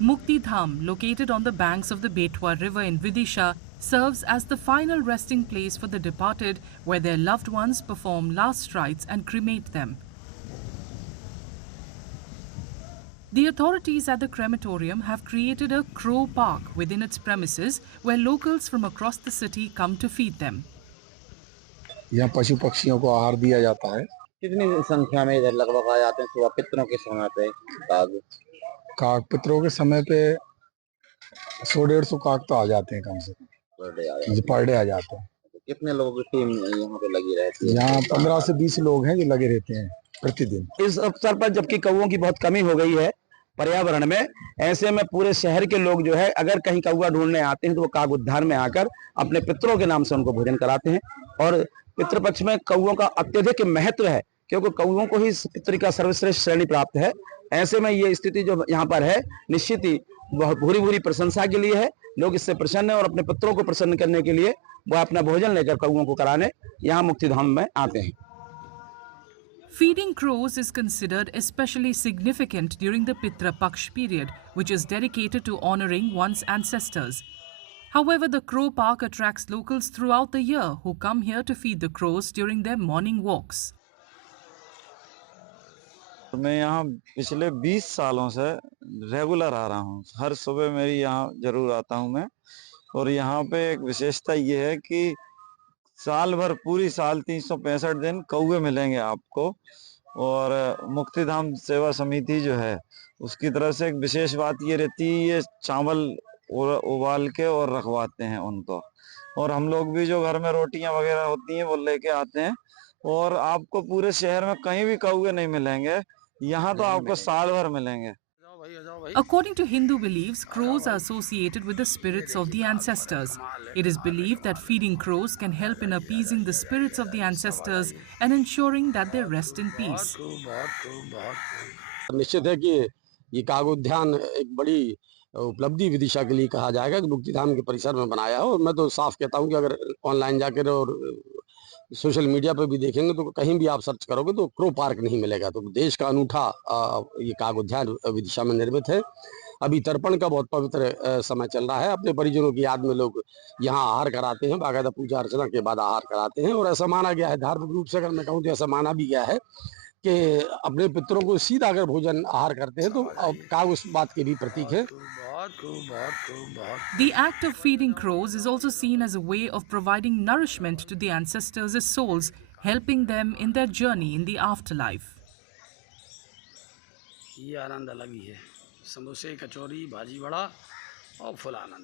Mukti Dham, located on the banks of the Betwa River in Vidisha, serves as the final resting place for the departed, where their loved ones perform last rites and cremate them. The authorities at the crematorium have created a crow park within its premises where locals from across the city come to feed them. यहाँ पशु पक्षियों को आहार दिया जाता है। कितनी संख्या में इधर लगभग आ जाते हैं सुबह पितरों के समय पे काग? काग पितरों के समय पे 100-150 काग तो आ जाते हैं कम से कम, पर डे आ जाते हैं। कितने लोगों की टीम यहाँ पे लगी रहती है? यहाँ 15 से 20 लोग हैं जो लगे रहते हैं प्रतिदिन। इस अवसर पर जबकि कौओं की बहुत कमी हो गई है पर्यावरण में, ऐसे में पूरे शहर के लोग जो है अगर कहीं कौआ ढूंढने आते हैं तो वो काग उद्यान में आकर अपने पितरों के नाम से उनको भोजन कराते हैं। और पितृपक्ष में कौओं का अत्यधिक महत्व है, क्योंकि कौओं को ही पितृ का सर्वश्रेष्ठ श्रेणी प्राप्त है। ऐसे में ये स्थिति जो यहाँ पर है निश्चित ही भूरी भूरी प्रशंसा के लिए है। लोग इससे प्रसन्न है और अपने पितरों को प्रसन्न करने के लिए वो अपना भोजन लेकर कौओं को कराने यहाँ मुक्तिधाम में आते हैं। Feeding crows is considered especially significant during the Pitra Paksh period, which is dedicated to honoring one's ancestors. However, the crow park attracts locals throughout the year who come here to feed the crows during their morning walks. मैं यहाँ पिछले 20 सालों से regular आ रहा हूँ। हर सुबह मेरी यहाँ जरूर आता हूँ मैं। और यहाँ पे एक विशेषता ये है कि साल भर पूरी साल 365 दिन कौवे मिलेंगे आपको। और मुक्तिधाम सेवा समिति जो है उसकी तरफ से एक विशेष बात ये रहती है, ये चावल उबाल के और रखवाते हैं उनको। और हम लोग भी जो घर में रोटियां वगैरह होती हैं वो लेके आते हैं। और आपको पूरे शहर में कहीं भी कौवे नहीं मिलेंगे, यहाँ तो आपको साल भर मिलेंगे। According to Hindu beliefs, crows are associated with the spirits of the ancestors. It is believed that feeding crows can help in appeasing the spirits of the ancestors and ensuring that they rest in peace. निश्चित है कि ये काग उद्यान एक बड़ी उपलब्धि विदिशा के लिए कहा जाएगा कि मुक्तिधाम के परिसर में बनाया है। और मैं तो साफ कहता हूं कि अगर ऑनलाइन जाकर और सोशल मीडिया पर भी देखेंगे तो कहीं भी आप सर्च करोगे तो क्रो पार्क नहीं मिलेगा। तो देश का अनूठा ये काग उद्यान विदिशा में निर्मित है। अभी तर्पण का बहुत पवित्र समय चल रहा है। अपने परिजनों की याद में लोग यहाँ आहार कराते हैं, बाकायदा पूजा अर्चना के बाद आहार कराते हैं। और ऐसा माना गया है, धार्मिक रूप से अगर मैं कहूँ तो ऐसा माना भी गया है कि अपने पितरों को सीधा अगर भोजन आहार करते हैं तो काग उस बात के भी प्रतीक है। The act of feeding crows is also seen as a way of providing nourishment to the ancestors' souls, helping them in their journey in the afterlife. ये आनंद अलग ही है। समोसे, कचौरी, भाजी, वड़ा और फुल आनंद।